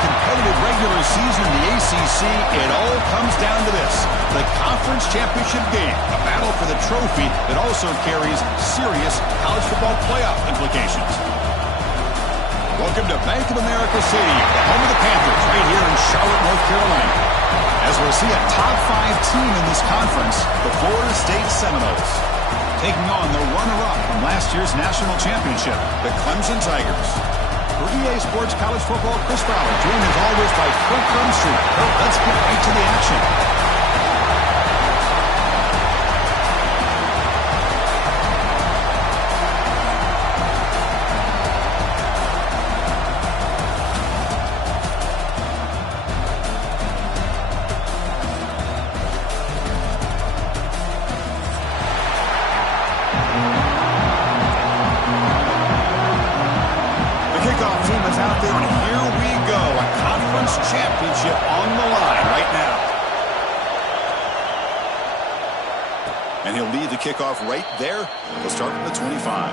competitive regular season in the ACC, it all comes down to this: the conference championship game, a battle for the trophy that also carries serious college football playoff implications. Welcome to Bank of America Stadium, the home of the Panthers, right here in Charlotte, North Carolina. As we'll see a top 5 team in this conference, the Florida State Seminoles, taking on the runner-up from last year's national championship, the Clemson Tigers. For EA Sports College Football, Chris Fowler, joined as always by Kirk Hermstreet. Kirk, let's get right to the action. Championship on the line right now. And he'll lead the kickoff right there. He'll start from the 25.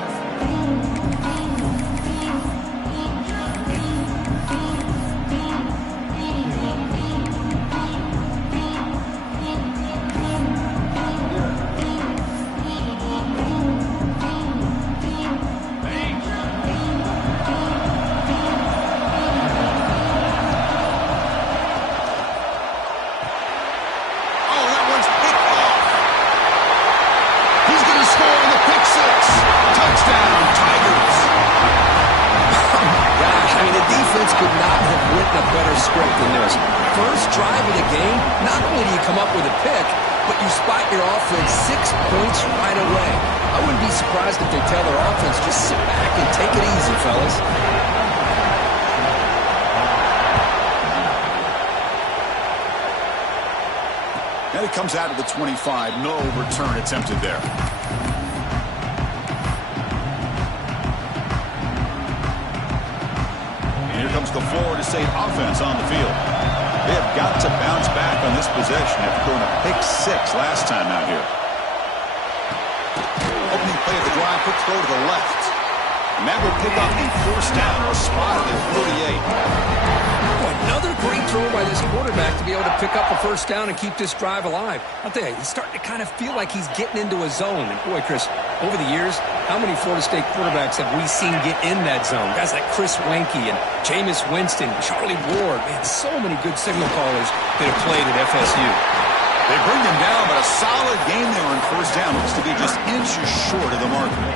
Could not have written a better script than this. First drive of the game, not only do you come up with a pick, but you spot your offense 6 points right away. I wouldn't be surprised if they tell their offense, just sit back and take it easy, fellas. And it comes out of the 25. No return attempted there. Here comes the Florida State offense on the field. They have got to bounce back on this possession after throwing a pick 6 last time out here. Opening play of the drive, quick throw to the left. And that will pick up a first down, a spot at the 38. Another great throw by this quarterback to be able to pick up a first down and keep this drive alive. I'll tell you, he's starting to kind of feel like he's getting into a zone. And boy, Chris, over the years, how many Florida State quarterbacks have we seen get in that zone? Guys like Chris Wenke and Jameis Winston, Charlie Ward. Man, so many good signal callers that have played at FSU. They bring them down, but a solid game there on first down. Looks to be just inches short of the marker.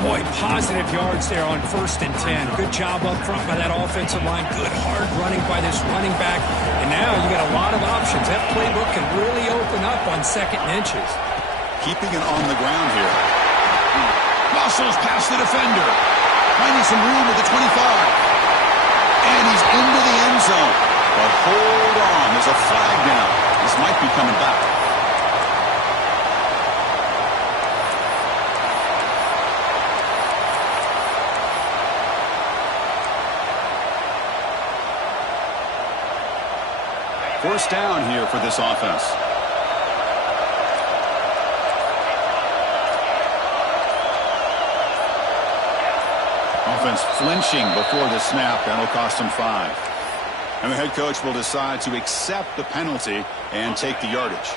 Boy, positive yards there on 1st and 10. Good job up front by that offensive line. Good hard running by this running back. And now you got a lot of options. That playbook can really open up on 2nd and inches. Keeping it on the ground here. Muscles past the defender. Finding some room at the 25. And he's into the end zone. But hold on. There's a flag down. This might be coming back. First down here for this offense. Offense flinching before the snap. That'll cost them 5. And the head coach will decide to accept the penalty and take the yardage.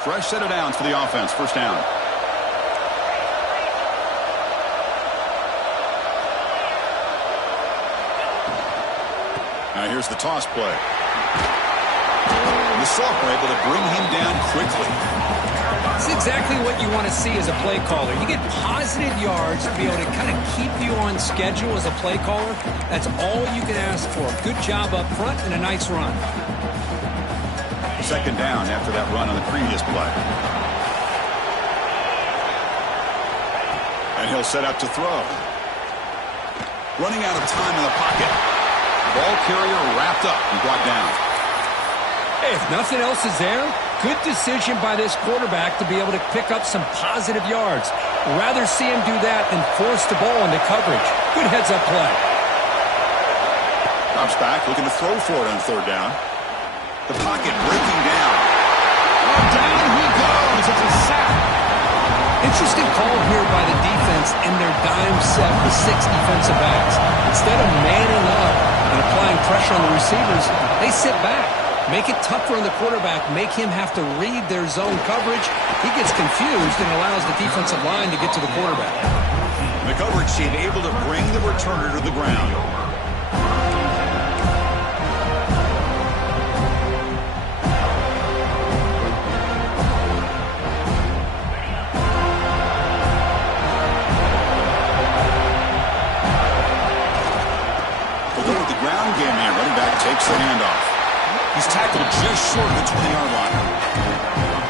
Fresh set of downs for the offense. First down. Now here's the toss play. The Sophomore able to bring him down quickly. It's exactly what you want to see as a play caller. You get positive yards to be able to kind of keep you on schedule as a play caller. That's all you can ask for. Good job up front and a nice run. Second down after that run on the previous play. And he'll set up to throw. Running out of time in the pocket. Ball carrier wrapped up and brought down. Hey, if nothing else is there, good decision by this quarterback to be able to pick up some positive yards. Rather see him do that than force the ball into coverage. Good heads-up play. Drops back, looking to throw for it on 3rd down. The pocket breaking down. Oh, down he goes. It's a sack. Interesting call here by the defense in their dime set with 6 defensive backs. Instead of manning up, And applying pressure on the receivers, they sit back. Make it tougher on the quarterback. Make him have to read their zone coverage. He gets confused and allows the defensive line to get to the quarterback. The coverage team able to bring the returner to the ground. We'll go with the ground game here. Running back takes the handoff. He's tackled just short of the 20-yard line.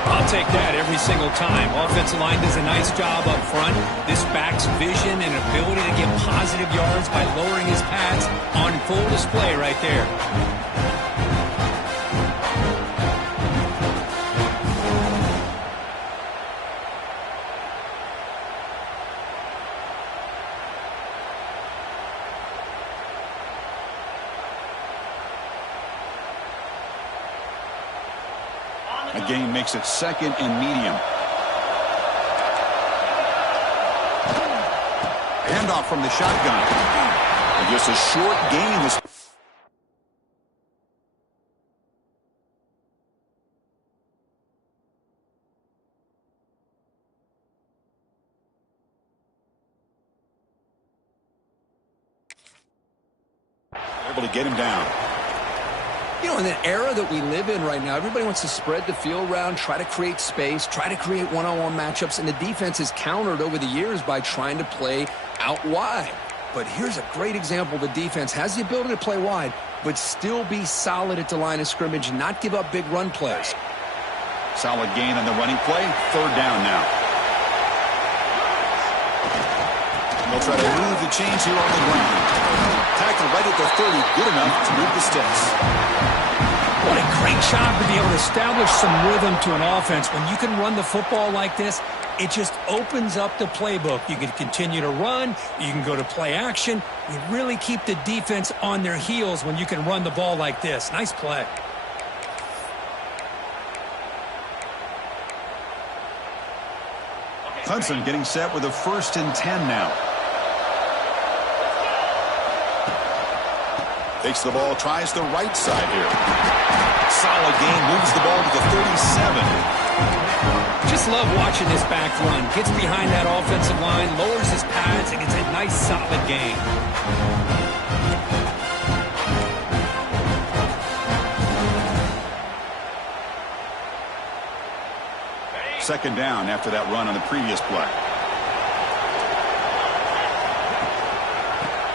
I'll take that every single time. Offensive line does a nice job up front. This back's vision and ability to get positive yards by lowering his pads on full display right there. A gain makes it second and medium. Handoff from the shotgun. And just a short gain. Able to get him down. You know, in the era that we live in right now, everybody wants to spread the field around, try to create space, try to create one-on-one matchups, and the defense is countered over the years by trying to play out wide. But here's a great example. The defense has the ability to play wide, but still be solid at the line of scrimmage, not give up big run plays. Solid gain on the running play. Third down now. They'll try to move the chains here on the ground. Tackle right at the 30, good enough to move the sticks. What a great job to be able to establish some rhythm to an offense. When you can run the football like this, it just opens up the playbook. You can continue to run. You can go to play action. You really keep the defense on their heels when you can run the ball like this. Nice play. Clemson getting set with a 1st and 10 now. Takes the ball, tries the right side here. Solid gain, moves the ball to the 37. Just love watching this back run. Gets behind that offensive line, lowers his pads, and gets a nice solid gain. Second down after that run on the previous play.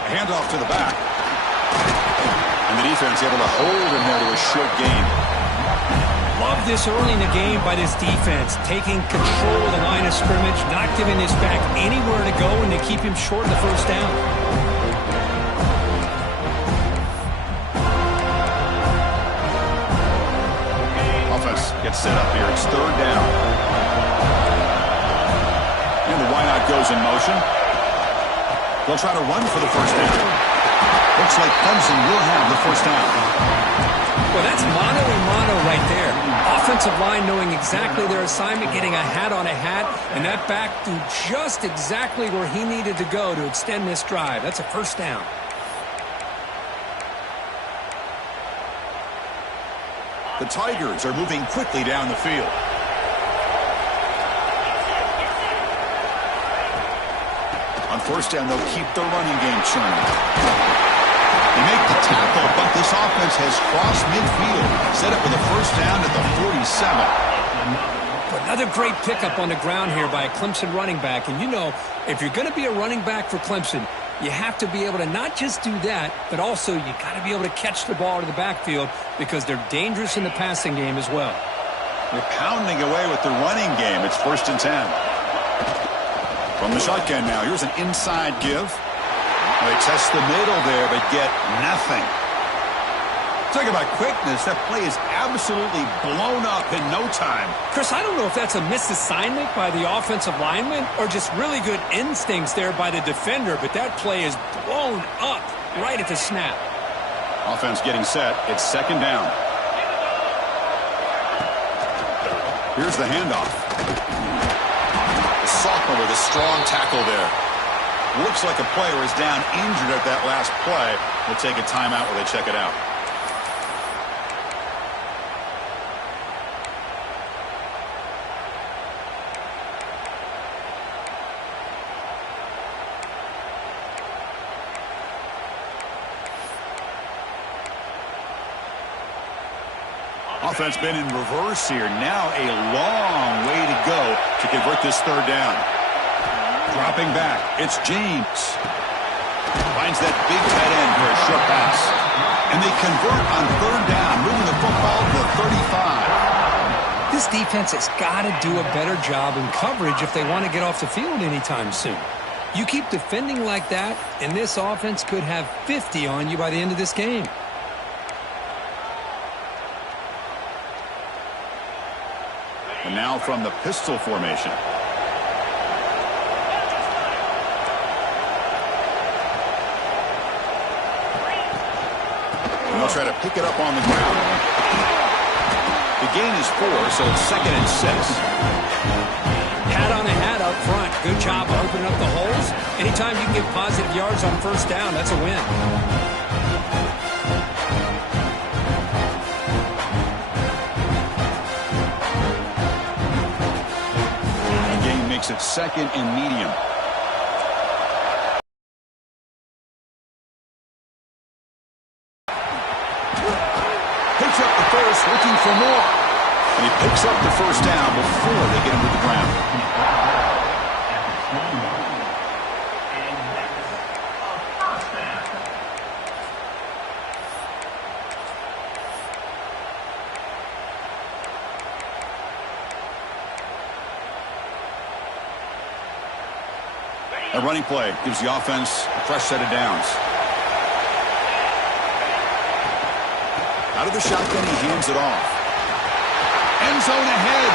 A handoff to the back. And the defense able to hold him there to a short gain. Love this early in the game by this defense. Taking control of the line of scrimmage, not giving this back anywhere to go, and to keep him short of the first down. Offense gets set up here. It's third down. And the wideout goes in motion. They'll try to run for the first down. Looks like Clemson will have the first down. Well, that's mano-a-mano right there. Offensive line knowing exactly their assignment, getting a hat on a hat, and that back threw just exactly where he needed to go to extend this drive. That's a first down. The Tigers are moving quickly down the field. On first down, they'll keep the running game churning. They make the tackle, but this offense has crossed midfield. Set up with a first down at the 47. Another great pickup on the ground here by a Clemson running back. And you know, if you're going to be a running back for Clemson, you have to be able to not just do that, but also you got to be able to catch the ball to the backfield because they're dangerous in the passing game as well. They're pounding away with the running game. It's 1st and 10. From the shotgun now, here's an inside give. They test the middle there, but get nothing. Talk about quickness. That play is absolutely blown up in no time. Chris, I don't know if that's a misassignment by the offensive lineman or just really good instincts there by the defender, but that play is blown up right at the snap. Offense getting set. It's second down. Here's the handoff. The sophomore with a strong tackle there. Looks like a player is down injured at that last play. We'll take a timeout while they check it out. Offense been in reverse here. Now a long way to go to convert this third down. Dropping back, it's James. Finds that big tight end for a short pass. And they convert on third down, moving the football to the 35. This defense has got to do a better job in coverage if they want to get off the field anytime soon. You keep defending like that, and this offense could have 50 on you by the end of this game. And now from the pistol formation. And they'll try to pick it up on the ground. The gain is 4, so it's 2nd and 6. Hat on a hat up front. Good job opening up the holes. Anytime you can get positive yards on first down, that's a win. Makes it 2nd and medium. Picks up the first, looking for more. And he picks up the first down before they get him to the ground. A running play gives the offense a fresh set of downs. Out of the shotgun, he hands it off. End zone ahead.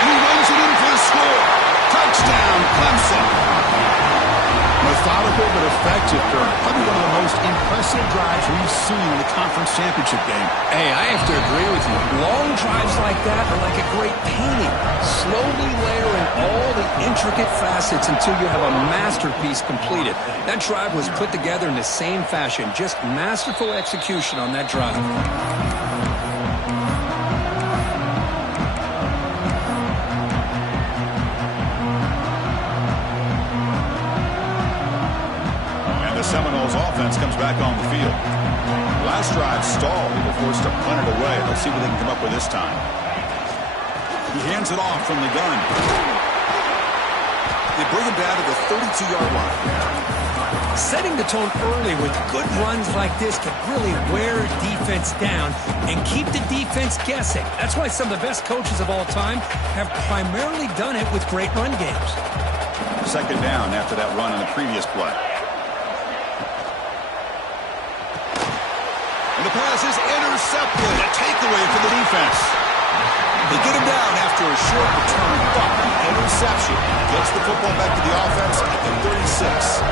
And he runs it in for the score. Touchdown, Clemson. Methodical but effective, Kurt. Probably one of the most impressive drives we've seen in the conference championship game. Hey, I have to agree with you. Long drives like that are like a great painting. Slowly layering all the intricate facets until you have a masterpiece completed. That drive was put together in the same fashion. Just masterful execution on that drive. Seminoles offense comes back on the field. Last drive stalled. They were forced to punt it away. Let's see what they can come up with this time. He hands it off from the gun. They bring him down to the 32-yard line. Setting the tone early with good runs like this can really wear defense down and keep the defense guessing. That's why some of the best coaches of all time have primarily done it with great run games. 2nd down after that run in the previous play. And the pass is intercepted. A takeaway for the defense. They get him down after a short return, but the interception gets the football back to the offense at the 36.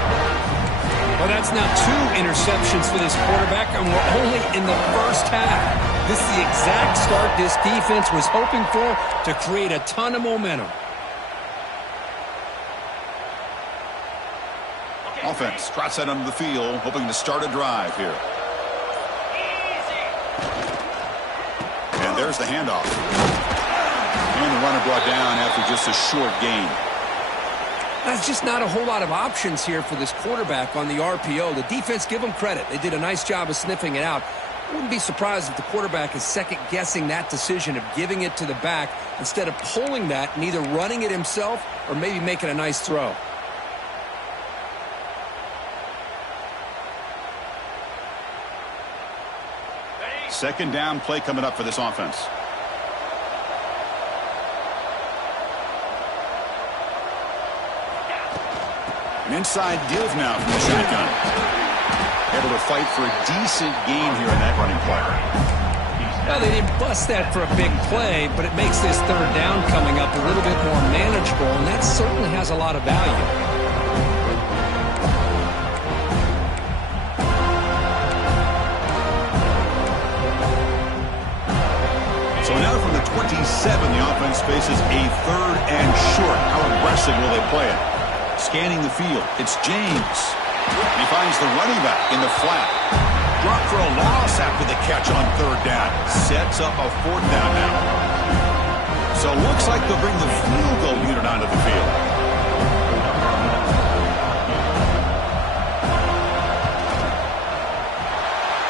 Well, that's now 2 interceptions for this quarterback, and we're only in the first half. This is the exact start this defense was hoping for to create a ton of momentum. Offense trots that under the field, hoping to start a drive here. And there's the handoff. And the runner brought down after just a short gain. There's just not a whole lot of options here for this quarterback on the RPO. The defense, give them credit. They did a nice job of sniffing it out. I wouldn't be surprised if the quarterback is second-guessing that decision of giving it to the back instead of pulling that and either running it himself or maybe making a nice throw. Second down play coming up for this offense. An inside give now from the shotgun. Able to fight for a decent gain here in that running play. Well, they didn't bust that for a big play, but it makes this third down coming up a little bit more manageable, and that certainly has a lot of value. So now from the 27, the offense faces a 3rd and short. How aggressive will they play it? Scanning the field, it's James. He finds the running back in the flat. Drop for a loss after the catch on third down. Sets up a fourth down now. So it looks like they'll bring the field goal unit onto the field.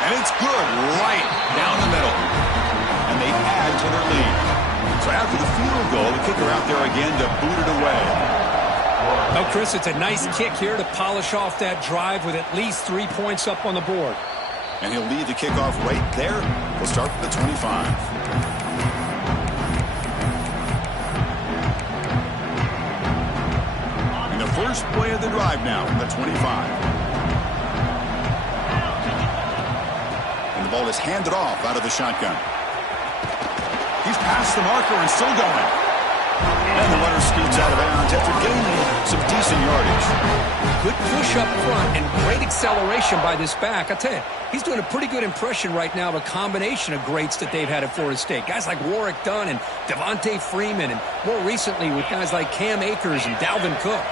And it's good right down the middle. And they add to their lead. So after the field goal, the kicker out there again to boot it away. Well, Chris, it's a nice kick here to polish off that drive with at least 3 points up on the board. And he'll lead the kickoff right there. He'll start from the 25. And the first play of the drive now from the 25. And the ball is handed off out of the shotgun. He's past the marker and still going. And the runner scoots out of bounds after gaining some decent yardage. Good push up front and great acceleration by this back. I tell you, he's doing a pretty good impression right now of a combination of greats that they've had at Florida State. Guys like Warwick Dunn and Devontae Freeman, and more recently with guys like Cam Akers and Dalvin Cook.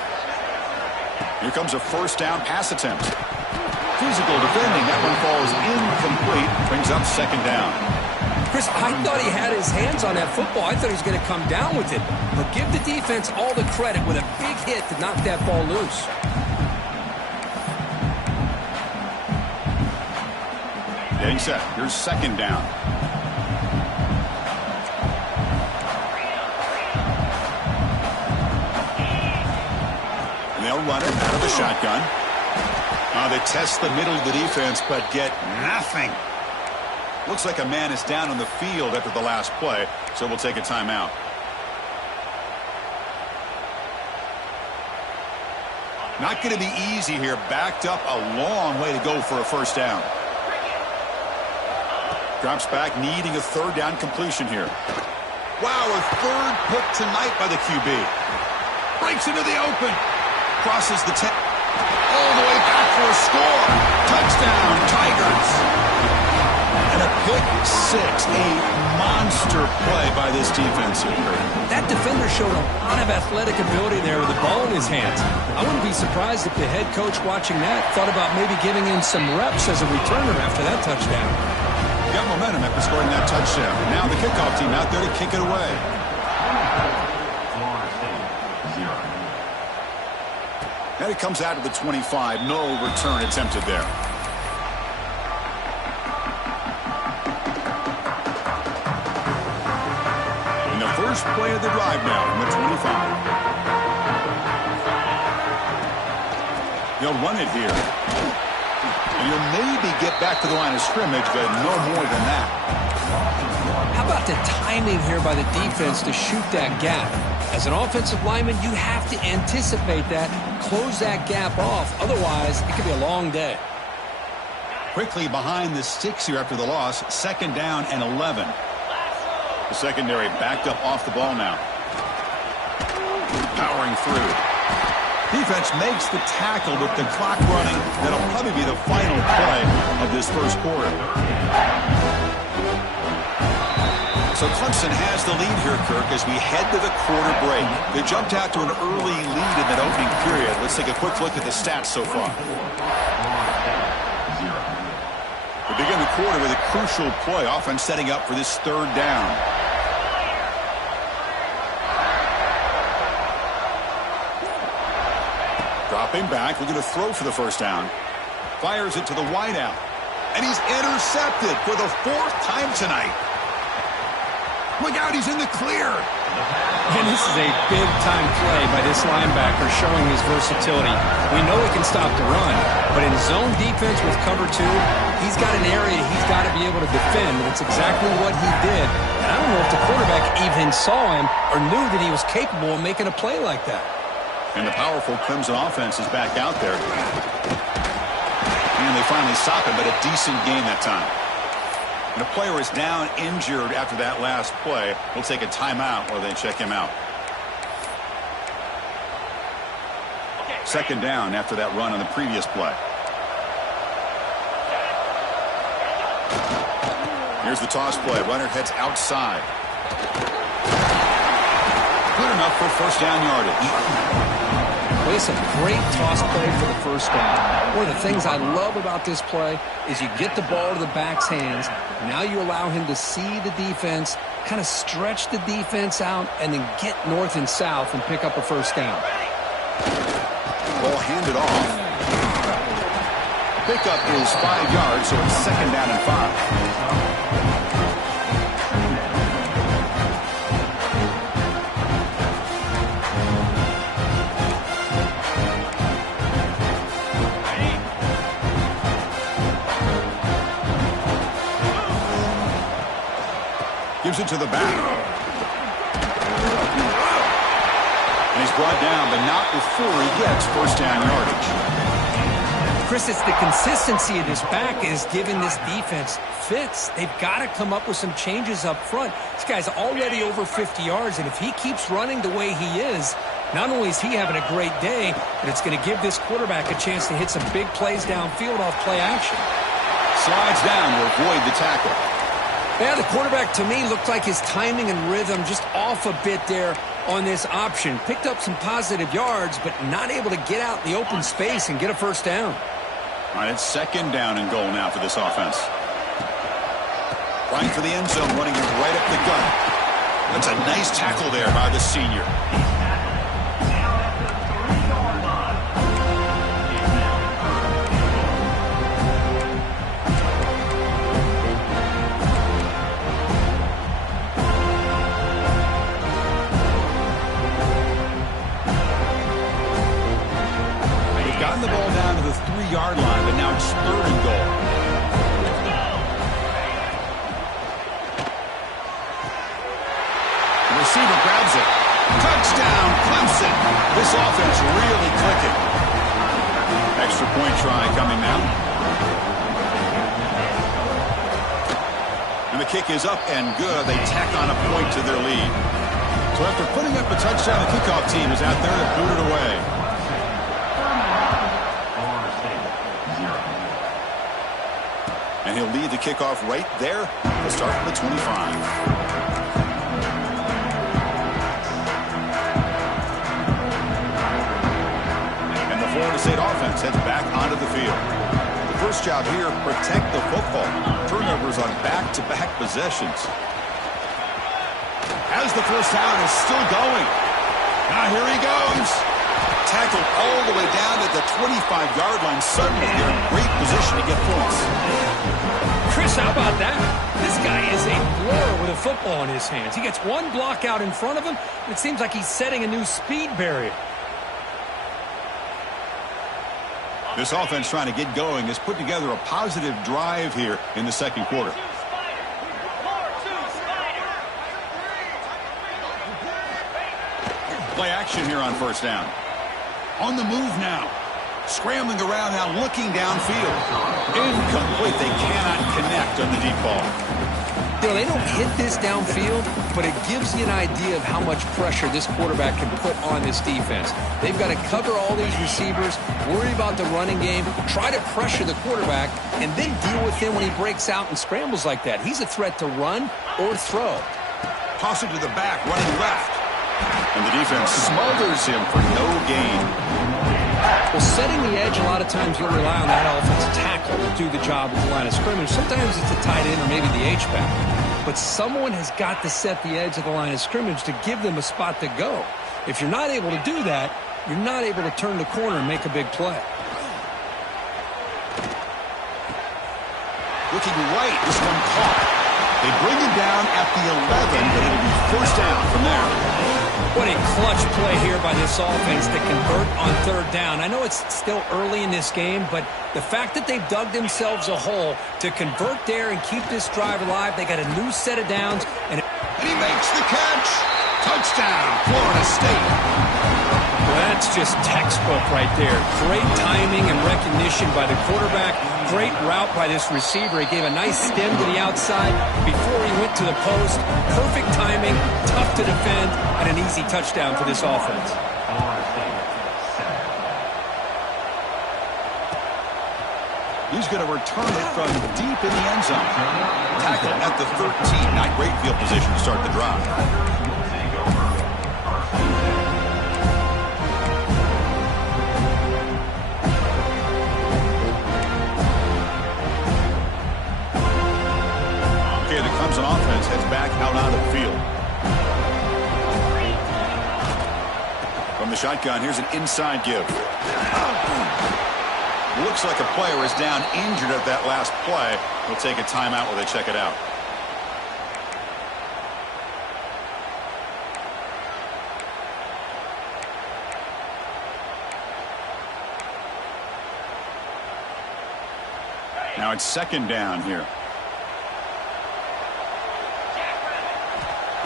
Here comes a first down pass attempt. Physical defending. That one falls incomplete. Brings up second down. Chris, I thought he had his hands on that football. I thought he was going to come down with it. But give the defense all the credit with a big hit to knock that ball loose. Getting set. Here's second down. And they'll run it out of the shotgun. They test the middle of the defense, but get nothing. Looks like a man is down on the field after the last play, so we'll take a timeout. Not going to be easy here. Backed up a long way to go for a first down. Drops back, needing a third down completion here. Wow, a third pick tonight by the QB. Breaks into the open. Crosses the 10. All the way back for a score. Touchdown, Tigers. And a pick six, a monster play by this defense here. That defender showed a lot of athletic ability there with the ball in his hands. I wouldn't be surprised if the head coach watching that thought about maybe giving him some reps as a returner after that touchdown. Got momentum after scoring that touchdown. Now the kickoff team out there to kick it away. And it comes out to the 25. No return attempted there. And the first play of the drive now from the 25. They'll run it here. And you'll maybe get back to the line of scrimmage, but no more than that. How about the timing here by the defense to shoot that gap? As an offensive lineman, you have to anticipate that, close that gap off. Otherwise, it could be a long day. Quickly behind the sticks here after the loss. Second down and 11. The secondary backed up off the ball now. Powering through. Defense makes the tackle with the clock running. That'll probably be the final play of this first quarter. So Clemson has the lead here, Kirk, as we head to the quarter break. They jumped out to an early lead in that opening period. Let's take a quick look at the stats so far. We begin the quarter with a crucial play, offense setting up for this third down. Dropping back, looking to throw for the first down. Fires it to the wideout. And he's intercepted for the fourth time tonight. Look out, he's in the clear. And this is a big-time play by this linebacker showing his versatility. We know he can stop the run, but in zone defense with cover two, he's got an area he's got to be able to defend, and it's exactly what he did. And I don't know if the quarterback even saw him or knew that he was capable of making a play like that. And the powerful Clemson offense is back out there. And they finally stop him, but a decent game that time. And the player is down injured after that last play. We'll take a timeout while they check him out. Second down after that run on the previous play. Here's the toss play. Runner heads outside. Good enough for first down yardage. Well, it's a great toss play for the first down. One of the things I love about this play is you get the ball to the back's hands. Now you allow him to see the defense, kind of stretch the defense out, and then get north and south and pick up a first down. Ball handed off. Pickup is 5 yards, so it's second down and 5. Gives it to the back. And he's brought down, but not before he gets first down yardage. Chris, it's the consistency of this back is giving this defense fits. They've got to come up with some changes up front. This guy's already over 50 yards, and if he keeps running the way he is, not only is he having a great day, but it's going to give this quarterback a chance to hit some big plays downfield off play action. Slides down to avoid the tackle. Yeah, the quarterback, to me, looked like his timing and rhythm just off a bit there on this option. Picked up some positive yards, but not able to get out in the open space and get a first down. All right, it's second down and goal now for this offense. Right for the end zone, running it right up the gut. That's a nice tackle there by the senior. The ball down to the 3-yard line, but now it's third and goal. The receiver grabs it. Touchdown, Clemson. This offense really clicking. Extra point try coming now. And the kick is up and good. They tack on a point to their lead. So after putting up a touchdown, the kickoff team is out there to boot it away. And he'll lead the kickoff right there. He'll start from the 25. And the Florida State offense heads back onto the field. The first job here, protect the football. Turnovers on back-to-back possessions. As the first down is still going. Now here he goes. Tackled all the way down at the 25-yard line. Suddenly they're in great position to get points. Chris, how about that? This guy is a blur with a football in his hands. He gets one block out in front of him, and it seems like he's setting a new speed barrier. This offense trying to get going has put together a positive drive here in the second quarter. Play action here on first down. On the move now. Scrambling around now, looking downfield. Incomplete. They cannot connect on the deep ball. You know, they don't hit this downfield, but it gives you an idea of how much pressure this quarterback can put on this defense. They've got to cover all these receivers, worry about the running game, try to pressure the quarterback, and then deal with him when he breaks out and scrambles like that. He's a threat to run or throw. Toss it to the back, running left. And the defense smothers him for no gain. Well, setting the edge, a lot of times you'll rely on that offensive tackle to do the job at the line of scrimmage. Sometimes it's a tight end or maybe the H-back. But someone has got to set the edge of the line of scrimmage to give them a spot to go. If you're not able to do that, you're not able to turn the corner and make a big play. Looking right, this one caught. They bring him down at the 11, but it'll be first down from there. What a clutch play here by this offense to convert on third down. I know it's still early in this game, but the fact that they've dug themselves a hole to convert there and keep this drive alive, they got a new set of downs. And he makes the catch. Touchdown, Florida State. Well, that's just textbook right there. Great timing and recognition by the quarterback. Great route by this receiver. He gave a nice stem to the outside before he went to the post. Perfect timing, tough to defend, and an easy touchdown for this offense. He's going to return it from deep in the end zone. Tackle at the 13. Not great field position to start the drive. heads back out onto the field. From the shotgun, here's an inside give. Looks like a player is down injured at that last play. We'll take a timeout while they check it out. Now it's second down here.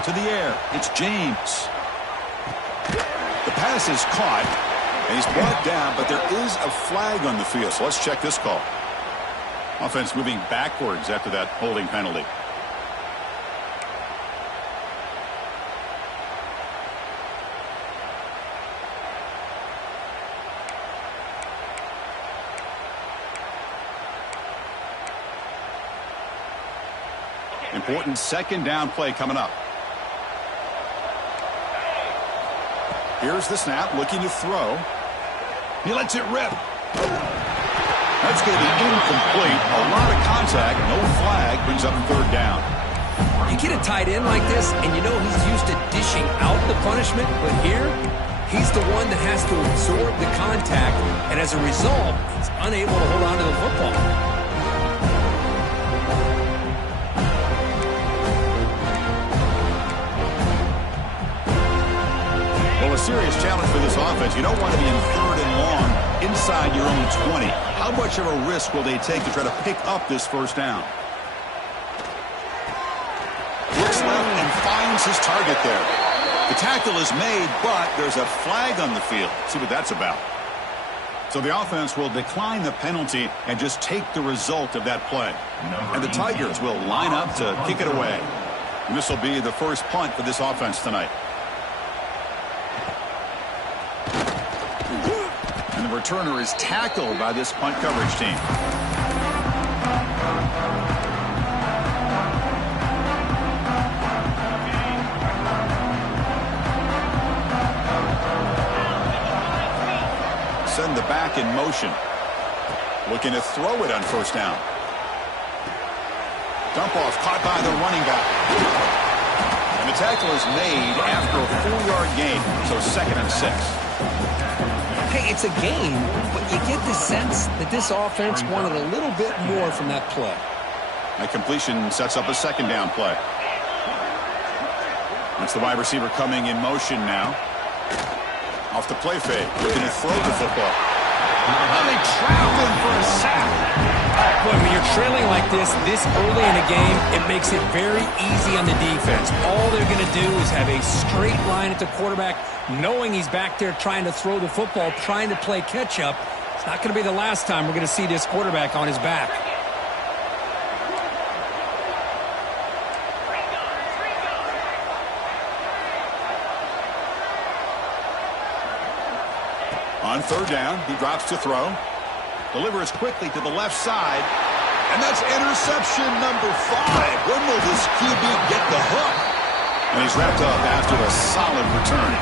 To the air. It's James. The pass is caught, and he's brought down, but there is a flag on the field. So let's check this call. Offense moving backwards after that holding penalty. Important second down play coming up. Here's the snap, looking to throw. He lets it rip. That's going to be incomplete. A lot of contact, no flag, brings up third down. You get a tight end like this, and you know he's used to dishing out the punishment, but here, he's the one that has to absorb the contact, and as a result, he's unable to hold on to the football. Well, a serious challenge for this offense. You don't want to be in third and long inside your own 20. How much of a risk will they take to try to pick up this first down? Looks left and finds his target there. The tackle is made, but there's a flag on the field. See what that's about. So the offense will decline the penalty and just take the result of that play. And the Tigers will line up to kick it away. And this will be the first punt for this offense tonight. And the returner is tackled by this punt coverage team. Send the back in motion. Looking to throw it on first down. Dump off caught by the running back. And the tackle is made after a 4-yard gain. So 2nd and 6. Hey, it's a game, but you get the sense that this offense wanted a little bit more from that play. That completion sets up a second down play. That's the wide receiver coming in motion now. Off the play fake, looking to throw the football. And they trapped him for a sack. Boy, when you're trailing like this early in a game, it makes it very easy on the defense. All they're going to do is have a straight line at the quarterback, knowing he's back there trying to throw the football, trying to play catch-up. It's not going to be the last time we're going to see this quarterback on his back. On third down, he drops to throw. Delivers quickly to the left side. And that's interception number 5. When will this QB get the hook? And he's wrapped up after a solid return.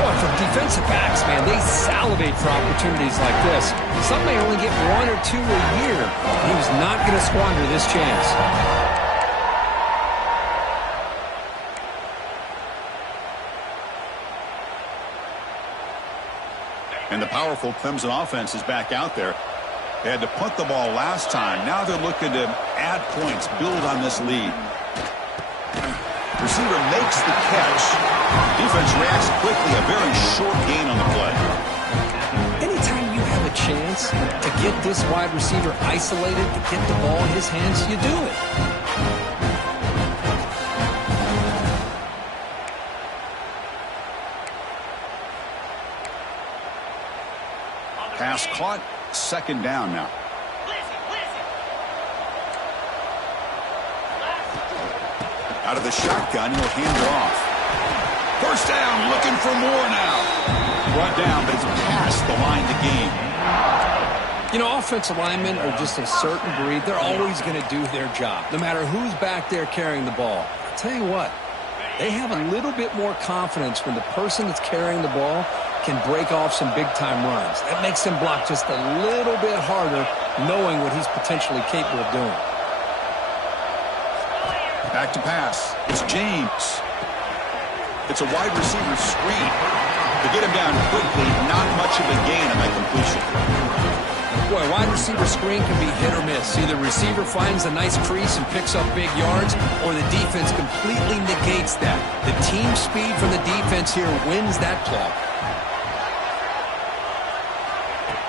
Boy, for defensive backs, man, they salivate for opportunities like this. Some may only get 1 or 2 a year. He was not going to squander this chance. And the powerful Clemson offense is back out there. They had to punt the ball last time. Now they're looking to add points, build on this lead. Receiver makes the catch. Defense reacts quickly. A very short gain on the play. Anytime you have a chance to get this wide receiver isolated, to get the ball in his hands, you do it. Pass caught, second down now. Out of the shotgun, he'll hand it off. First down, looking for more now. Brought down, but it's past the line to gain. You know, offensive linemen are just a certain breed. They're always going to do their job, no matter who's back there carrying the ball. I'll tell you what, they have a little bit more confidence when the person that's carrying the ball can break off some big-time runs. That makes him block just a little bit harder, knowing what he's potentially capable of doing. Back to pass. It's James. It's a wide receiver screen. To get him down quickly, not much of a gain on that completion. Boy, a wide receiver screen can be hit or miss. Either receiver finds a nice crease and picks up big yards, or the defense completely negates that. The team speed from the defense here wins that play.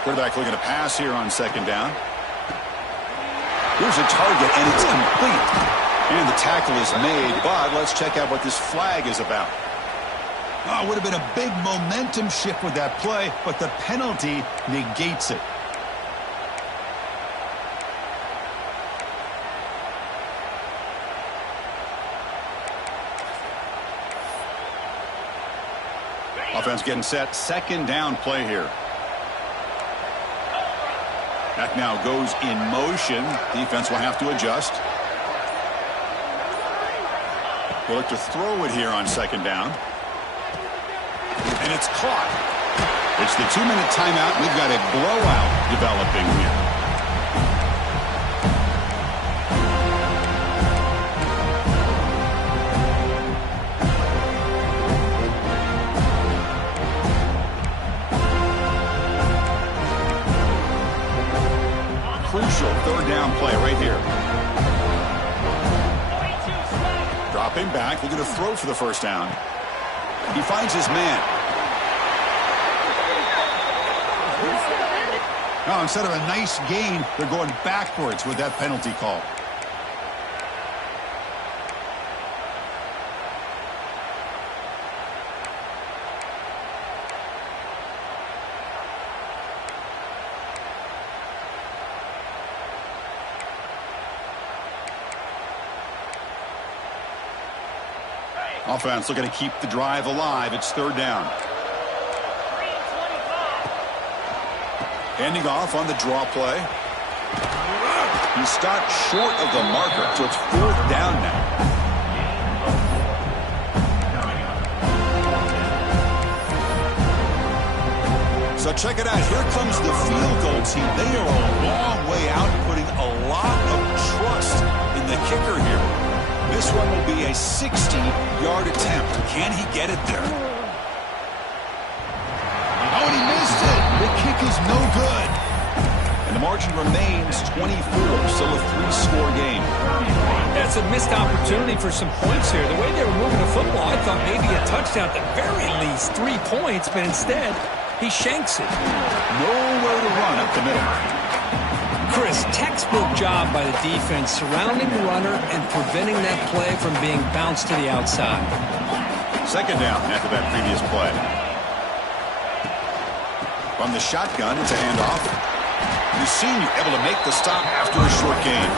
Quarterback looking to pass here on second down. Here's a target, and it's complete. And the tackle is made, but let's check out what this flag is about. Oh, it would have been a big momentum shift with that play, but the penalty negates it. Offense getting set. Second down play here. That now goes in motion. Defense will have to adjust. We'll look to throw it here on second down. And it's caught. It's the 2-minute timeout. We've got a blowout developing here. Crucial third down play right here. Dropping back, looking to throw for the first down. He finds his man. Now, instead of a nice gain, they're going backwards with that penalty call. Offense looking to keep the drive alive. It's third down. Handing off on the draw play. He stopped short of the marker, so it's fourth down now. So check it out. Here comes the field goal team. They are a long way out, putting a lot of trust in the kicker here. This one will be a 60-yard attempt. Can he get it there? Oh, and he missed it. The kick is no good. And the margin remains 24, still a 3-score game. That's a missed opportunity for some points here. The way they were moving the football, I thought maybe a touchdown, at the very least 3 points, but instead, he shanks it. Nowhere to run up the middle. Chris, textbook job by the defense surrounding the runner and preventing that play from being bounced to the outside. Second down after that previous play. From the shotgun, it's a handoff. The senior able to make the stop after a short gain.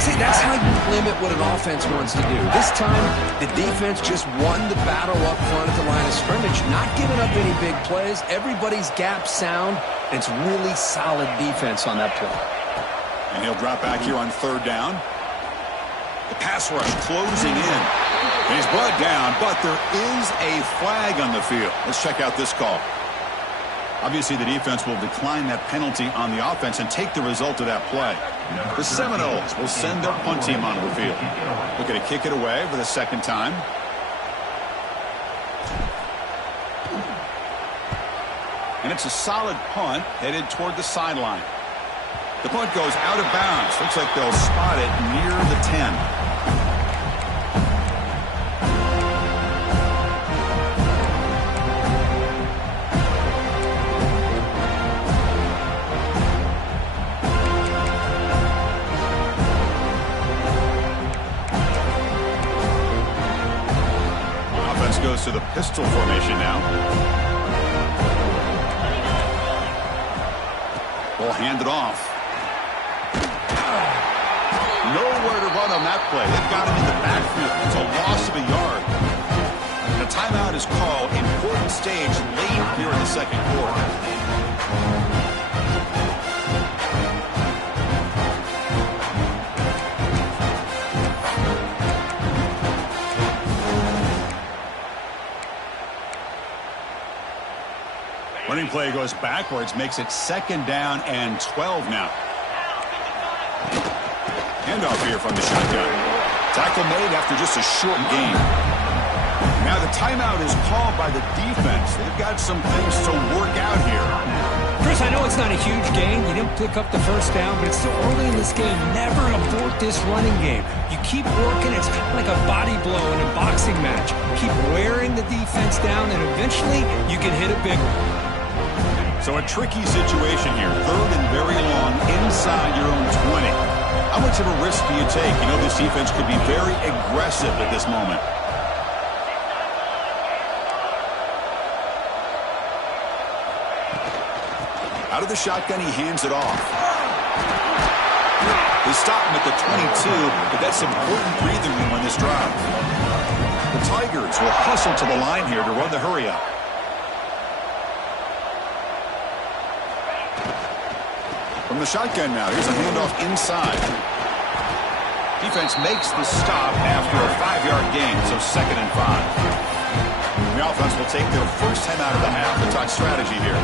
See, that's how you limit what an offense wants to do. This time, the defense just won the battle up front at the line of scrimmage, not giving up any big plays. Everybody's gap sound. It's really solid defense on that play. And he'll drop back here on third down. The pass rush closing in. And he's brought down, but there is a flag on the field. Let's check out this call. Obviously, the defense will decline that penalty on the offense and take the result of that play. The Seminoles will send their punt team onto the field. Looking to kick it away for the second time. And it's a solid punt headed toward the sideline. The punt goes out of bounds. Looks like they'll spot it near the 10. Offense goes to the pistol formation now. We'll hand it off. Nowhere to run on that play. They've got him in the backfield. It's a loss of a yard. And a timeout is called. Important stage late here in the second quarter. Running play goes backwards, makes it second down and 12 now. Handoff here from the shotgun. Tackle made after just a short gain. Now the timeout is called by the defense. They've got some things to work out here. Chris, I know it's not a huge gain. You didn't pick up the first down, but it's still early in this game. Never abort this running game. You keep working. It's kind of like a body blow in a boxing match. Keep wearing the defense down, and eventually you can hit a big one. So a tricky situation here. Third and very long inside your own 20. How much of a risk do you take? You know this defense could be very aggressive at this moment. Out of the shotgun, he hands it off. They stop him at the 22, but that's important breathing room on this drive. The Tigers will hustle to the line here to run the hurry up. From the shotgun now, here's a handoff inside. Defense makes the stop after a 5-yard gain, so 2nd and 5. The offense will take their first time out of the half to talk strategy here.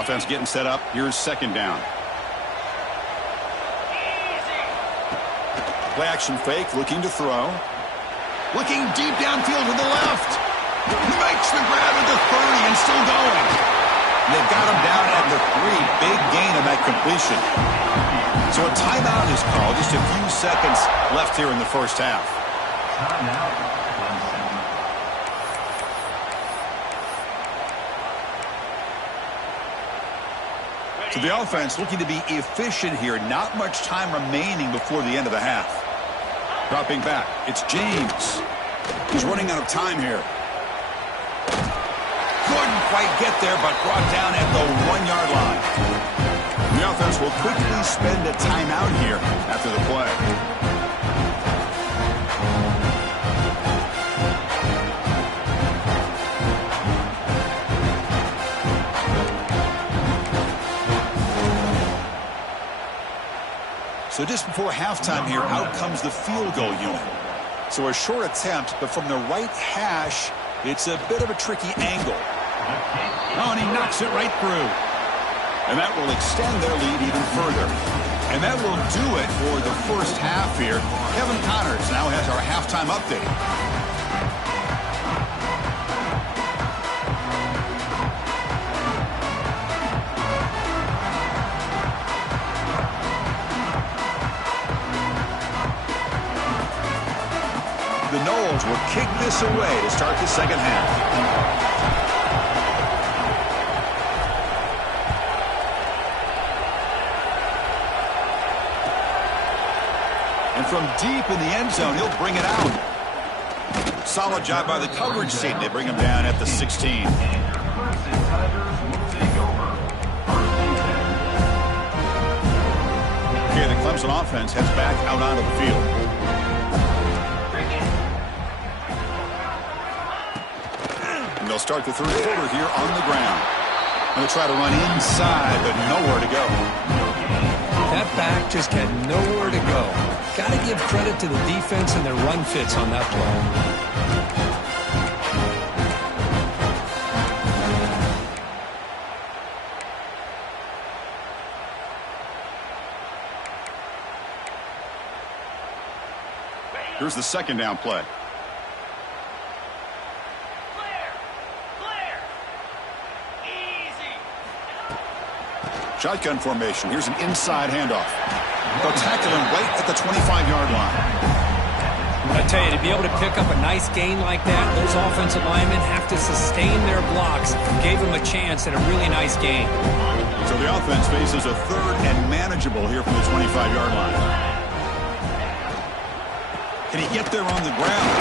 Offense getting set up. Here's 2nd down. Play action fake, looking to throw. Looking deep downfield to the left. He makes the grab at the 30 and still going. And they've got him down at the 3. Big gain on that completion. So a timeout is called. Just a few seconds left here in the first half. So the offense looking to be efficient here. Not much time remaining before the end of the half. Dropping back, it's James. He's running out of time here. Couldn't quite get there, but brought down at the 1-yard line. The offense will quickly spend a timeout here after the play. So just before halftime here, out comes the field goal unit. So a short attempt, but from the right hash, it's a bit of a tricky angle. Oh, and he knocks it right through. And that will extend their lead even further. And that will do it for the first half here. Kevin Connors now has our halftime update. The Noles will kick this away to start the second half. And from deep in the end zone, he'll bring it out. Solid job by the coverage team. They bring him down at the 16. Okay, the Clemson offense heads back out onto the field. They'll start the third quarter here on the ground. Going to try to run inside, but nowhere to go. That back just had nowhere to go. Got to give credit to the defense and their run fits on that play. Here's the 2nd down play. Shotgun formation. Here's an inside handoff. They'll tackle him right at the 25-yard line. I tell you, to be able to pick up a nice gain like that, those offensive linemen have to sustain their blocks. Gave him a chance at a really nice gain. So the offense faces a 3rd and manageable here from the 25-yard line. Can he get there on the ground?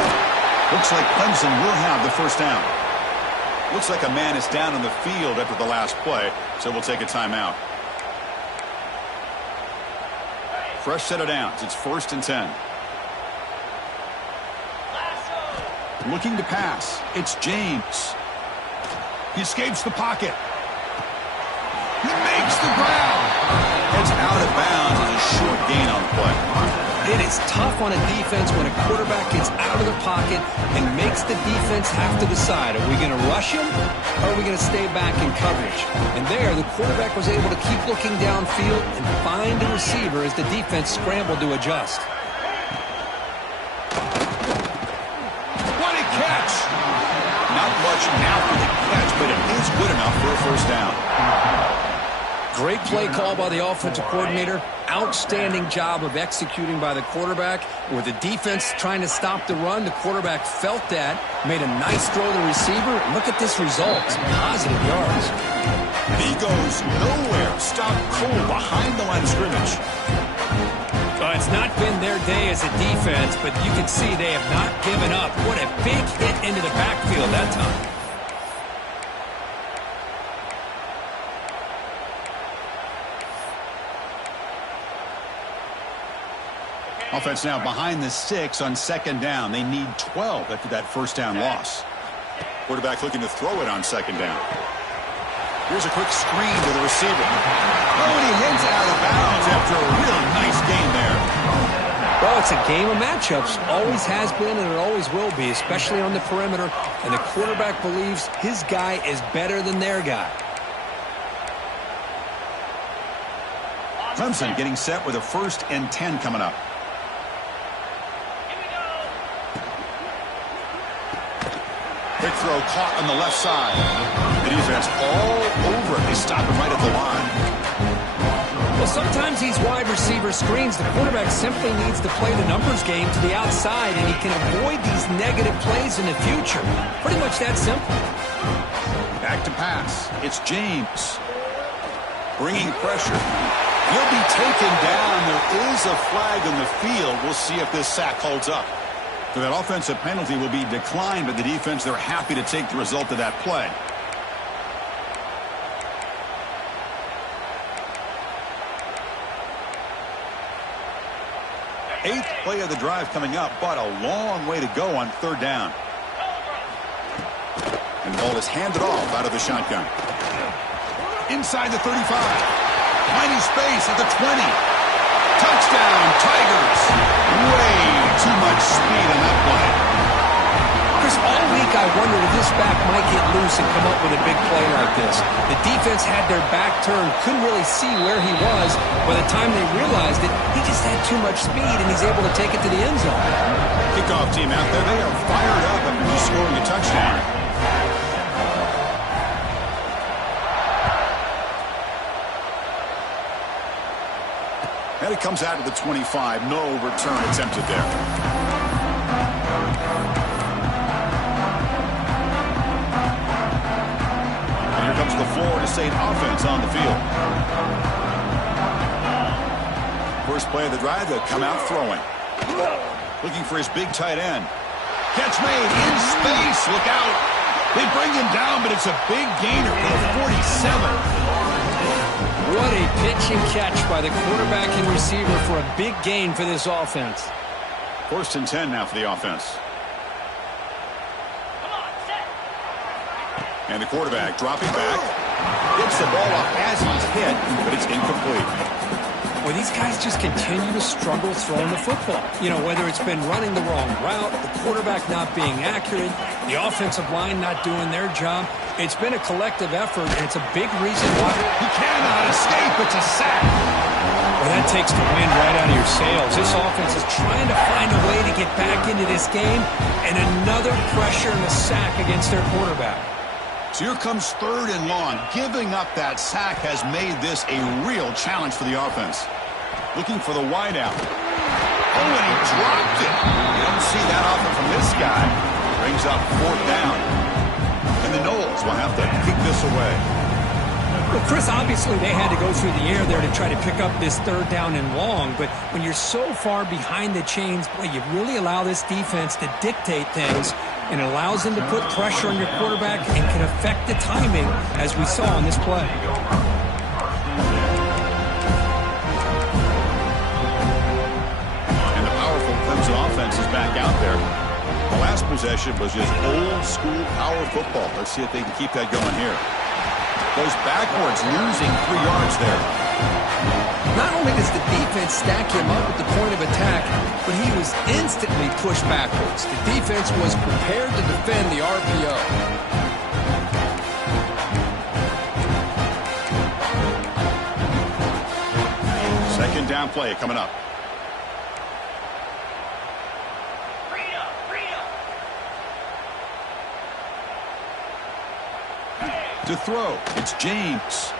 Looks like Clemson will have the first down. Looks like a man is down on the field after the last play, so we'll take a timeout. Fresh set of downs. It's 1st and 10. Looking to pass. It's James. He escapes the pocket. He makes the grab. It's out of bounds as a short gain on the play. It is tough on a defense when a quarterback gets out of the pocket and makes the defense have to decide, are we going to rush him or are we going to stay back in coverage? And there, the quarterback was able to keep looking downfield and find the receiver as the defense scrambled to adjust. What a catch! Not much now for the catch, but it is good enough for a first down. Great play call by the offensive coordinator. Outstanding job of executing by the quarterback. With the defense trying to stop the run, the quarterback felt that, made a nice throw to the receiver. Look at this result. It's positive yards. He goes nowhere. Stopped cold behind the line of scrimmage. It's not been their day as a defense, but you can see they have not given up. What a big hit into the backfield that time. Offense now behind the 6 on second down. They need 12 after that first down loss. Quarterback looking to throw it on second down. Here's a quick screen to the receiver. Oh, and he hits it out of bounds after a really nice game there. Well, it's a game of matchups. Always has been and it always will be, especially on the perimeter. And the quarterback believes his guy is better than their guy. Clemson getting set with a 1st and 10 coming up. Quick throw caught on the left side. The defense all over it. They stop him right at the line. Well, sometimes these wide receiver screens, the quarterback simply needs to play the numbers game to the outside, and he can avoid these negative plays in the future. Pretty much that simple. Back to pass. It's James. Bringing pressure. He'll be taken down. There is a flag on the field. We'll see if this sack holds up. So that offensive penalty will be declined, but the defense, they're happy to take the result of that play. Eighth play of the drive coming up, but a long way to go on third down. And the ball is handed off out of the shotgun. Inside the 35. Finding space at the 20. Touchdown, Tigers. Way too much speed on that play. Chris, all week I wondered if this back might get loose and come up with a big play like this. The defense had their back turned, couldn't really see where he was. By the time they realized it, he just had too much speed, and he's able to take it to the end zone. Kickoff team out there, they are fired up after scoring a touchdown. And it comes out of the 25. No return attempted there. And here comes the Florida State offense on the field. First play of the drive, they'll come out throwing. Looking for his big tight end. Catch made in space. Look out. They bring him down, but it's a big gainer for the 47. What a pitch and catch by the quarterback and receiver for a big gain for this offense. 1st and 10 now for the offense. And the quarterback dropping back. Gets the ball off as he's hit, but it's incomplete. Well, these guys just continue to struggle throwing the football. You know, whether it's been running the wrong route, the quarterback not being accurate, the offensive line not doing their job. It's been a collective effort, and it's a big reason why. He cannot escape. It's a sack. Well, that takes the wind right out of your sails. This offense is trying to find a way to get back into this game, and another pressure and a sack against their quarterback. So here comes 3rd and long. Giving up that sack has made this a real challenge for the offense. Looking for the wideout. Oh, and he dropped it. You don't see that often from this guy. Brings up 4th down. And the Noles will have to kick this away. Well, Chris, obviously they had to go through the air there to try to pick up this 3rd down and long, but when you're so far behind the chains, boy, you really allow this defense to dictate things, and it allows them to put pressure on your quarterback and can affect the timing, as we saw on this play. And the powerful Clemson offense is back out there. The last possession was just old-school power football. Let's see if they can keep that going here. Goes backwards, losing 3 yards there. Not only does the defense stack him up at the point of attack, but he was instantly pushed backwards. The defense was prepared to defend the RPO. Second down play coming up. To throw, it's James.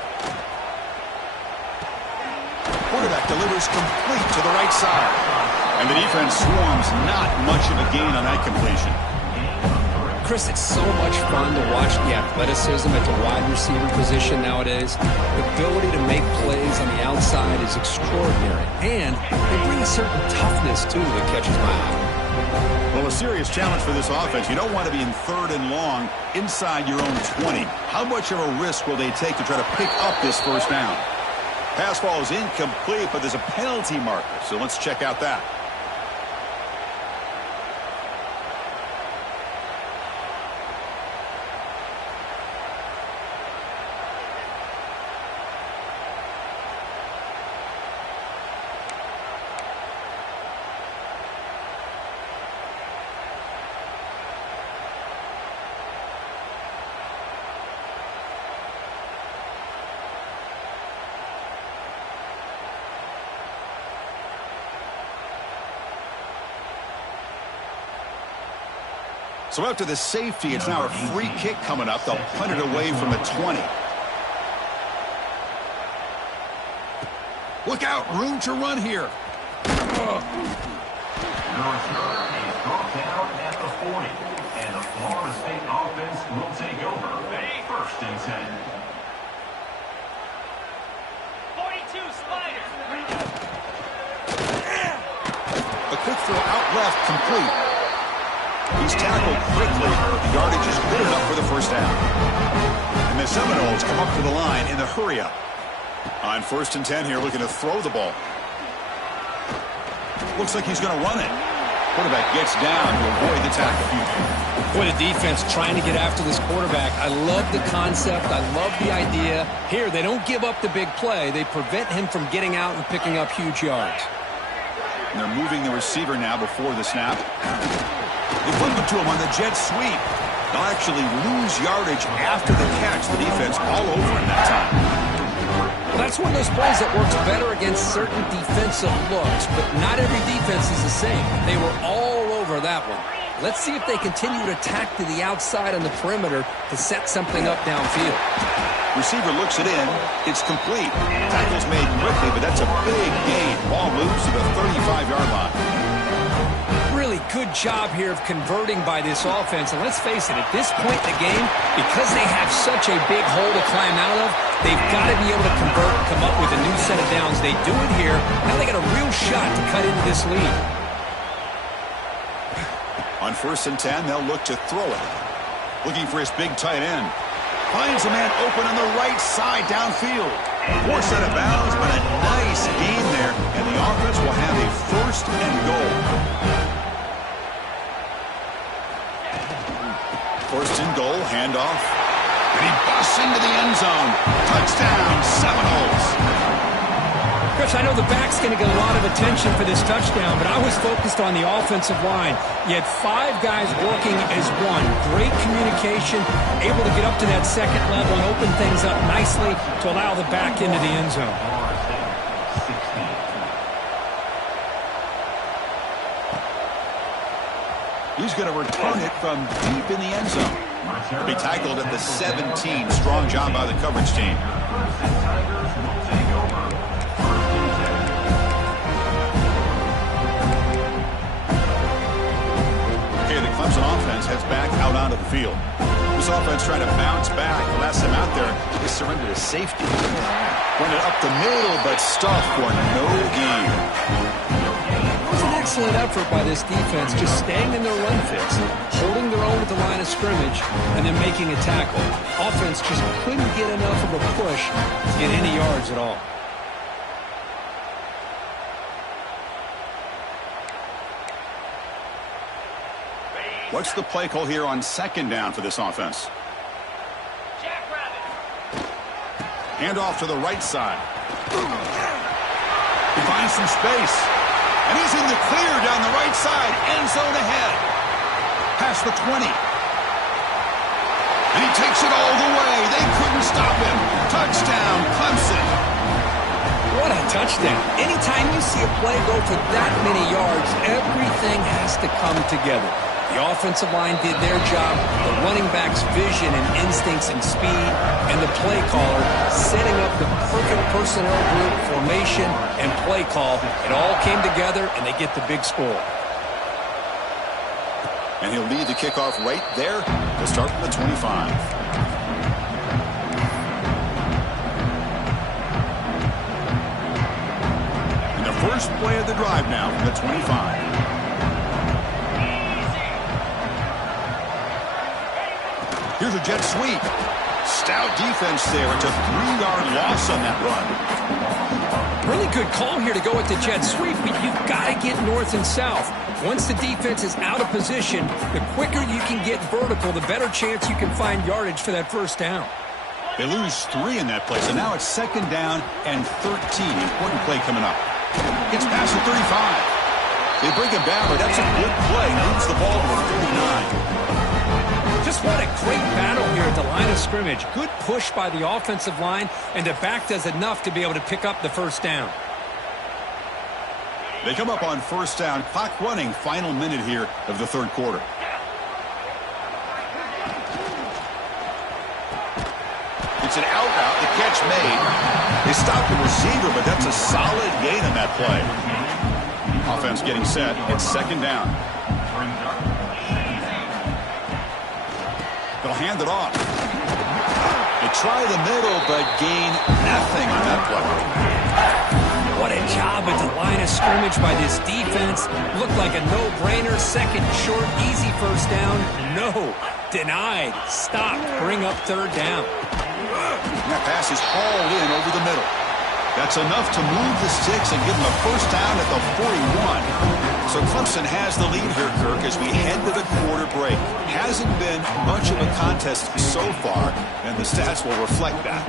Quarterback delivers complete to the right side. And the defense swarms, not much of a gain on that completion. Chris, it's so much fun to watch the athleticism at the wide receiver position nowadays. The ability to make plays on the outside is extraordinary. And they bring a certain toughness, too, that catches my eye. Well, a serious challenge for this offense. You don't want to be in 3rd and long inside your own 20. How much of a risk will they take to try to pick up this first down? Pass ball is incomplete, but there's a penalty marker, so let's check out that. So after the safety, it's now a free kick coming up. They'll punt it away from the 20. Look out, room to run here. Your return is brought down at the 40. And the Florida State offense will take over at 1st and 10. 42 Spider. A quick throw out left, complete. He's tackled quickly. The yardage is good enough for the first down. And the Seminoles come up to the line in the hurry-up. On 1st and 10 here, looking to throw the ball. Looks like he's going to run it. Quarterback gets down to avoid the tackle. Boy, the defense trying to get after this quarterback. I love the concept. I love the idea. Here, they don't give up the big play. They prevent him from getting out and picking up huge yards. And they're moving the receiver now before the snap. They flip it to him on the jet sweep. They'll actually lose yardage after the catch. The defense all over him that time. Well, that's one of those plays that works better against certain defensive looks, but not every defense is the same. They were all over that one. Let's see if they continue to attack to the outside on the perimeter to set something up downfield. Receiver looks it in. It's complete. Tackle's made quickly, but that's a big gain. Ball moves to the 35-yard line. Really good job here of converting by this offense. And let's face it, at this point in the game, because they have such a big hole to climb out of, they've got to be able to convert and come up with a new set of downs. They do it here. Now they got a real shot to cut into this lead. On 1st and 10, they'll look to throw it. Looking for his big tight end. Finds a man open on the right side downfield. Poor set of bounds, but a nice gain there. And the offense will have a 1st and goal. 1st and goal, handoff. And he busts into the end zone. Touchdown, Seminoles. Chris, I know the back's going to get a lot of attention for this touchdown, but I was focused on the offensive line. You had 5 guys working as one. Great communication, able to get up to that second level and open things up nicely to allow the back into the end zone. He's going to return it from deep in the end zone. He'll be tackled at the 17. Strong job by the coverage team. Okay, the Clemson offense heads back out onto the field. This offense trying to bounce back. The last time out there, they surrendered to safety. Run it up the middle, but stuffed for no gain. Excellent effort by this defense, just staying in their run fits, holding their own at the line of scrimmage, and then making a tackle. Offense just couldn't get enough of a push to get any yards at all. What's the play call here on 2nd down for this offense? Jackrabbit. Hand off to the right side. Looking for a man open on the right side. Complete. Tackle's made quickly. The yardage is good enough for the first down. And the Seminoles come up to the line in the hurry-up. On 1st and 10 here, looking to throw the ball. Quarterback gets down to avoid the tackle. Really good job here of converting by this offense. He finds some space. And he's in the clear down the right side. End zone ahead. Past the 20. And he takes it all the way. They couldn't stop him. Touchdown, Clemson. What a touchdown. Anytime you see a play go for that many yards, everything has to come together. The offensive line did their job, the running back's vision and instincts and speed, and the play caller setting up the perfect personnel group, formation, and play call. It all came together, and they get the big score. And he'll lead the kickoff right there to start from the 25. And the first play of the drive now from the 25. Here's a jet sweep. Stout defense there. It's a 3-yard loss on that run. Really good call here to go with the jet sweep, but you've got to get north and south. Once the defense is out of position, the quicker you can get vertical, the better chance you can find yardage for that first down. They lose 3 in that play, so now it's 2nd down and 13. Important play coming up. Gets past the 35. They bring him down, but that's a good play. Moves the ball to the 39. Just what a great battle here at the line of scrimmage. Good push by the offensive line, and the back does enough to be able to pick up the first down. They come up on first down. Clock running. Final minute here of the third quarter. It's an out route. The catch made. They stop the receiver, but that's a solid gain on that play. Offense getting set. It's 2nd down. They'll hand it off. They try the middle, but gain nothing on that play. What a job at the line of scrimmage by this defense. Looked like a no-brainer. 2nd short, easy first down. No. Denied. Stop. Bring up 3rd down. That pass is hauled in over the middle. That's enough to move the sticks and give them a first down at the 41. So Clemson has the lead here, Kirk, as we head to the quarter break. Hasn't been much of a contest so far, and the stats will reflect that.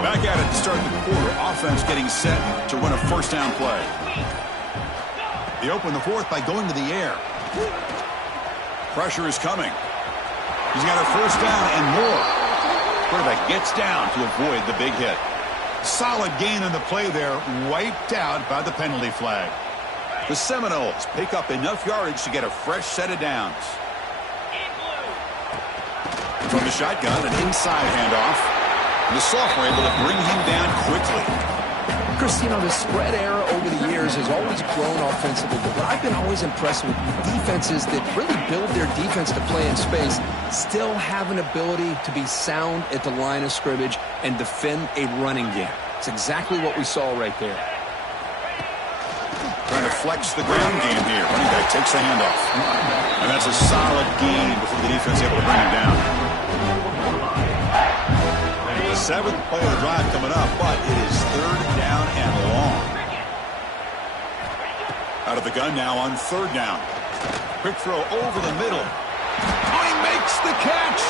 Back at it to start the quarter. Offense getting set to run a first down play. They open the 4th by going to the air. Pressure is coming. He's got a first down and more. Quarterback gets down to avoid the big hit. Solid gain on the play there, wiped out by the penalty flag. The Seminoles pick up enough yardage to get a fresh set of downs. From the shotgun, an inside handoff. And the sophomore able to bring him down quickly. Chris, you know, the spread era over the years has always grown offensively, but I've been always impressed with defenses that really build their defense to play in space, still have an ability to be sound at the line of scrimmage and defend a running game. It's exactly what we saw right there. Trying to flex the ground game here. Running back takes the handoff. And that's a solid gain before the defense able to bring him down. 7th play of the drive coming up, but it is 3rd down and long. Out of the gun now on 3rd down. Quick throw over the middle. Oh, he makes the catch.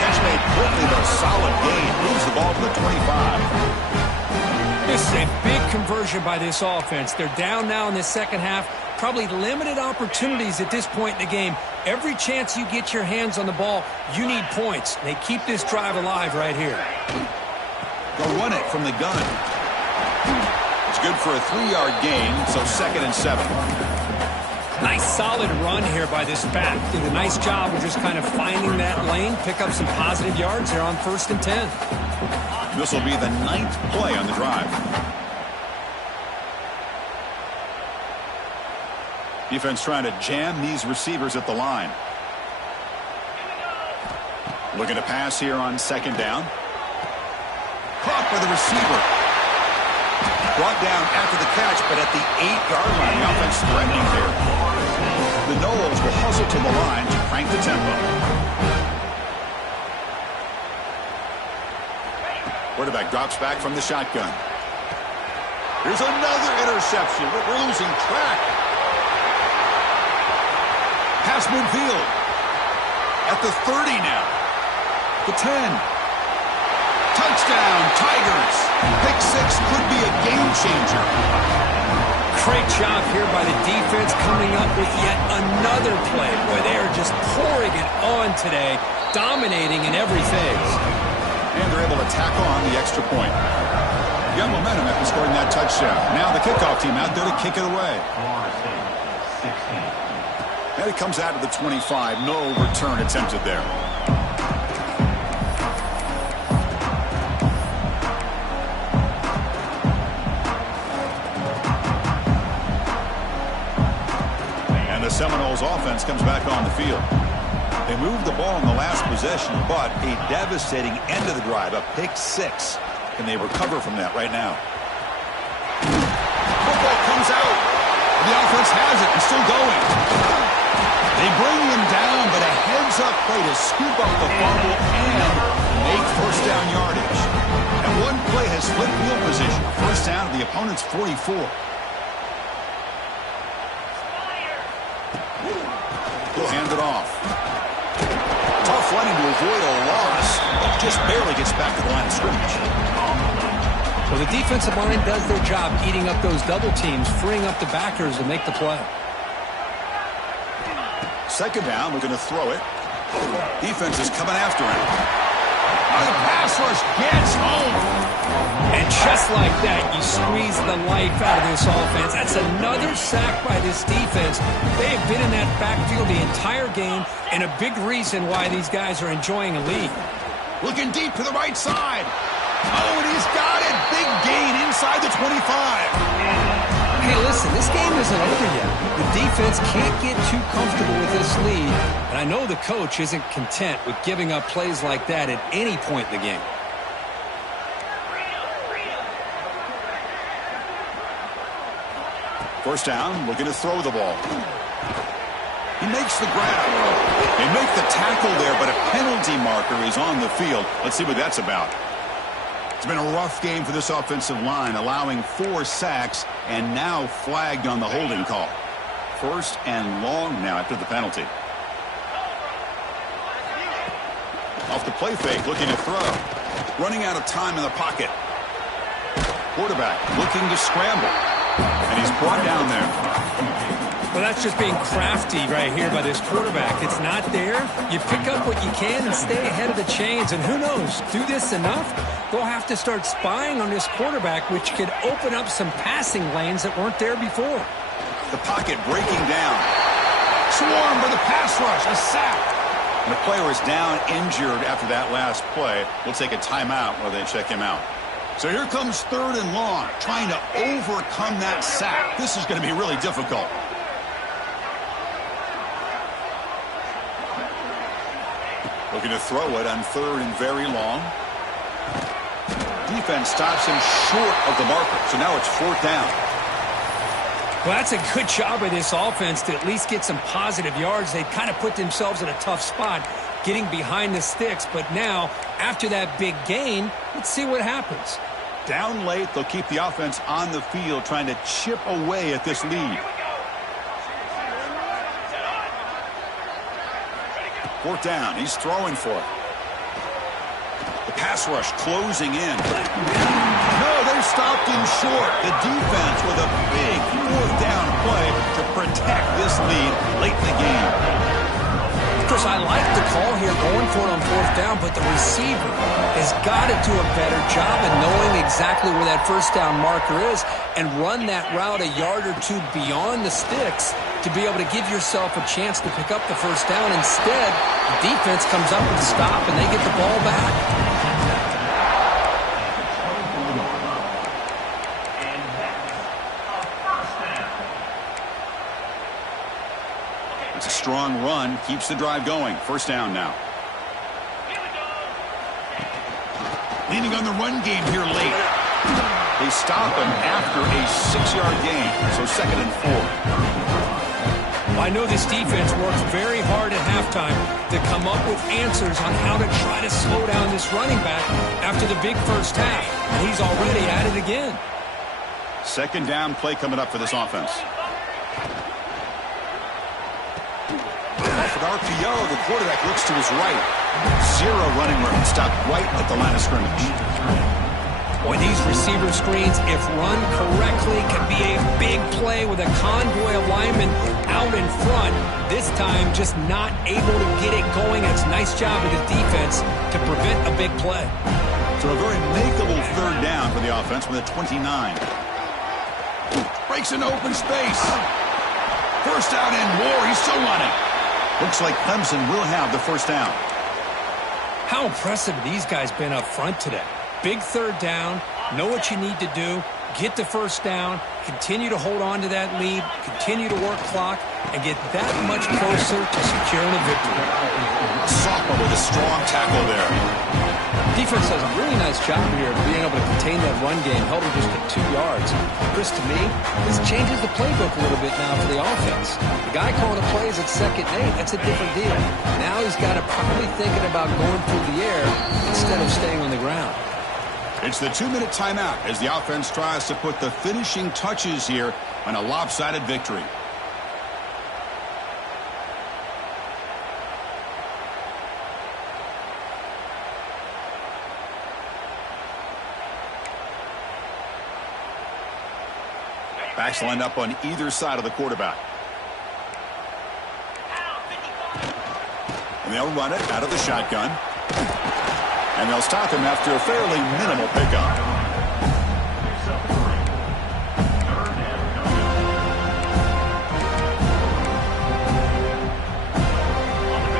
Catch made quickly, but a solid gain. Moves the ball to the 25. This is a big conversion by this offense. They're down now in the second half. Probably limited opportunities at this point in the game. Every chance you get your hands on the ball, you need points. They keep this drive alive right here. They'll run it from the gun. It's good for a 3-yard gain, so 2nd and 7. Nice solid run here by this back. Did a nice job of just kind of finding that lane, pick up some positive yards there on 1st and 10. This will be the 9th play on the drive. Defense trying to jam these receivers at the line. Looking to pass here on 2nd down. Caught by the receiver. Brought down after the catch, but at the 8-yard line, the offense threatening here. The Noles will hustle to the line to crank the tempo. Quarterback drops back from the shotgun. Here's another interception, but we're losing track. Pass midfield. At the 30 now. The 10. Touchdown, Tigers. Pick 6 could be a game changer. Great job here by the defense coming up with yet another play. Boy, they are just pouring it on today, dominating in every phase. And they're able to tack on the extra point. You got momentum after scoring that touchdown. Now the kickoff team out there to kick it away. And it comes out to the 25. No return attempted there. And the Seminoles offense comes back on the field. They moved the ball in the last possession, but a devastating end of the drive, a pick 6. Can they recover from that right now? Football comes out. The offense has it and still going. They bring him down, but a heads-up play to scoop up the fumble and make first down yardage. And one play has split field position. First down at the opponent's 44. He'll hand it off. Tough running to avoid a loss, but just barely gets back to the line of scrimmage. Well, the defensive line does their job eating up those double teams, freeing up the backers to make the play. Second down, we're going to throw it. Defense is coming after him. Oh, the pass rush gets home. And just like that, you squeeze the life out of this offense. That's another sack by this defense. They have been in that backfield the entire game, and a big reason why these guys are enjoying a lead. Looking deep to the right side. Oh, and he's got it. Big gain inside the 25. Hey, listen, this game isn't over yet. The defense can't get too comfortable with this lead, and I know the coach isn't content with giving up plays like that at any point in the game. First down, we're going to throw the ball. He makes the grab. They make the tackle there, but a penalty marker is on the field. Let's see what that's about. It's been a rough game for this offensive line, allowing 4 sacks and now flagged on the holding call. First and long now after the penalty. Off the play fake, looking to throw. Running out of time in the pocket. Quarterback looking to scramble. And he's brought down there. Well, that's just being crafty right here by this quarterback. It's not there. You pick up what you can and stay ahead of the chains. And who knows, do this enough, they'll have to start spying on this quarterback, which could open up some passing lanes that weren't there before. The pocket breaking down. Swarmed by the pass rush, a sack. And the player is down injured after that last play. We'll take a timeout while they check him out. So here comes third and long, trying to overcome that sack. This is going to be really difficult. Looking to throw it on third and very long. Defense stops him short of the marker, so now it's fourth down. Well, that's a good job by this offense to at least get some positive yards. They kind of put themselves in a tough spot, getting behind the sticks. But now, after that big gain, let's see what happens. Down late, they'll keep the offense on the field, trying to chip away at this lead. Fourth down, he's throwing for it. The pass rush closing in. No, they're stopped him short. The defense with a big fourth down play to protect this lead late in the game. Chris, I like the call here going for it on fourth down, but the receiver has got to do a better job of knowing exactly where that first down marker is and run that route a yard or two beyond the sticks to be able to give yourself a chance to pick up the first down. Instead, the defense comes up with a stop and they get the ball back. It's a strong run, keeps the drive going. First down now. Leaning on the run game here late. They stop him after a 6-yard gain, so second and 4. I know this defense works very hard at halftime to come up with answers on how to try to slow down this running back after the big first half. And he's already at it again. Second down play coming up for this offense. with RPO. The quarterback looks to his right. Zero running room. Stopped right at the line of scrimmage. Boy, these receiver screens, if run correctly, can be a big play with a convoy of linemen out in front. This time, just not able to get it going. It's a nice job of the defense to prevent a big play. So a very makeable third down for the offense with a 29. Breaks into open space. First down and more. He's still running. Looks like Clemson will have the first down. How impressive have these guys been up front today? Big third down, know what you need to do, get the first down, continue to hold on to that lead, continue to work clock, and get that much closer to securing a victory. Sophomore with a strong tackle there. Defense does a really nice job here of being able to contain that run game, held him just at 2 yards. Chris, to me, this changes the playbook a little bit now for the offense. The guy calling the plays at 2nd and 8, that's a different deal. Now he's got to probably thinking about going through the air instead of staying on the ground. It's the 2-minute timeout as the offense tries to put the finishing touches here on a lopsided victory. Backs lined up on either side of the quarterback. And they'll run it out of the shotgun. And they'll stop him after a fairly minimal pickup.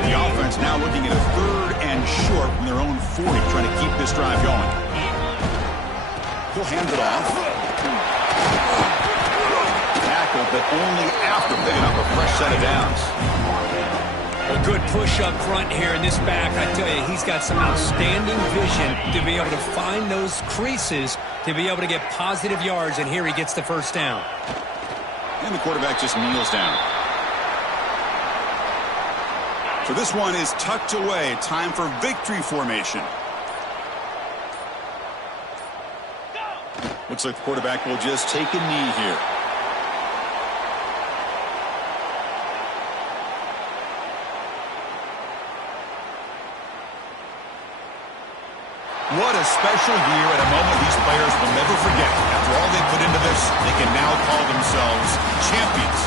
The offense now looking at a 3rd and short from their own 40, trying to keep this drive going. He'll hand it off. Tackle, but only after picking up a fresh set of downs. A good push up front here in this back. I tell you, he's got some outstanding vision to be able to find those creases to be able to get positive yards, and here he gets the first down. And the quarterback just kneels down. So this one is tucked away. Time for victory formation. Looks like the quarterback will just take a knee here. What a special year and a moment these players will never forget. After all they put into this, they can now call themselves champions.